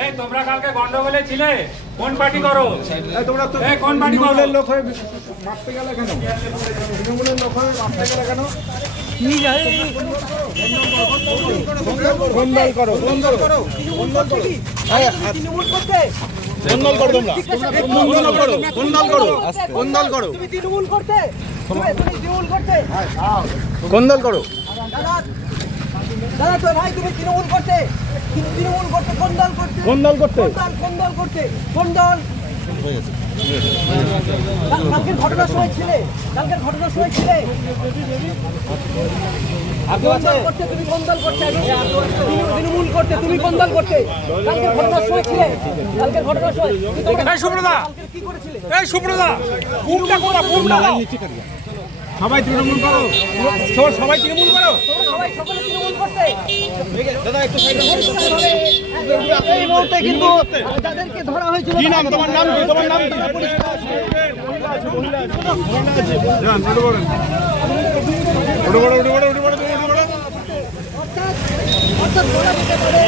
এই তোমরা কালকে গন্ডগোলে ছিলে, কোন পার্টি করো? তোমরা তো কোন পার্টি করো? লোক হয়ে মারতে গেলে কেন? তৃণমূলের লোক হয়ে মারতে গেলে কেন? কি যায় গন্ডল করো, গন্ডল করো, গন্ডল করো, তৃণমূল করতে গন্ডল করো, তোমরা গন্ডল করো, গন্ডল করো, গন্ডল করো, তুমি তৃণমূল করতে তুমি তৃণমূল করতে গন্ডল করো। দাদা দাদা তো ভাই তুমি তৃণমূল করতে তৃণমূল করতে কোন দল করতে গন্ডল করতে কোন দল করতে কোন দল কালকের ঘটনার সময় ছিলে কালকের ঘটনার সময় ছিলে কোন দল করতে তুমি কোন দল করতে তৃণমূল করতে তুমি কোন দল করতে কালকের ঘটনার সময় ছিলে কালকের ঘটনার সময় এই সুব্রতা, কি করেছিলে এই সুব্রতা, বুমটা করো, বুমটা দাও। সবাই তৃণমূল করো, সবাই তৃণমূল করো। সবাই সকলে তৃণমূল করতে দাদা একটু সাইডে এই মুহূর্তে কিন্তু যাদেরকে ধরা হয়েছিল কি নাম তোমার? নাম কি তোমার? নাম কি? অর্থাৎ বলা যেতে পারে